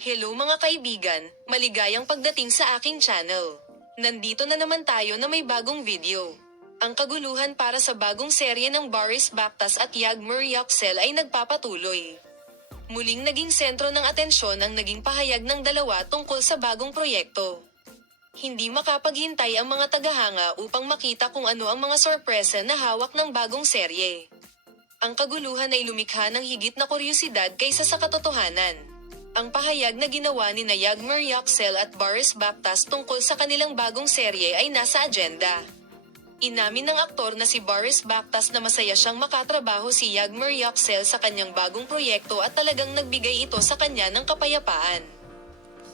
Hello mga kaibigan, maligayang pagdating sa aking channel. Nandito na naman tayo na may bagong video. Ang kaguluhan para sa bagong serye ng Barış, Baktaş at Yağmur Yüksel ay nagpapatuloy. Muling naging sentro ng atensyon ang naging pahayag ng dalawa tungkol sa bagong proyekto. Hindi makapaghintay ang mga tagahanga upang makita kung ano ang mga sorpresa na hawak ng bagong serye. Ang kaguluhan ay lumikha ng higit na kuryosidad kaysa sa katotohanan. Ang pahayag na ginawa ni Yağmur Yüksel at Barış Baktaş tungkol sa kanilang bagong serye ay nasa agenda. Inamin ng aktor na si Barış Baktaş na masaya siyang makatrabaho si Yağmur Yüksel sa kanyang bagong proyekto at talagang nagbigay ito sa kanya ng kapayapaan.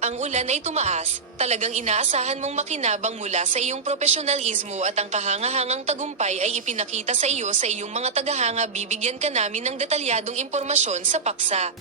Ang ulan ay tumaas, talagang inaasahan mong makinabang mula sa iyong profesionalismo at ang kahangahangang tagumpay ay ipinakita sa iyo sa iyong mga tagahanga. Bibigyan ka namin ng detalyadong impormasyon sa paksa.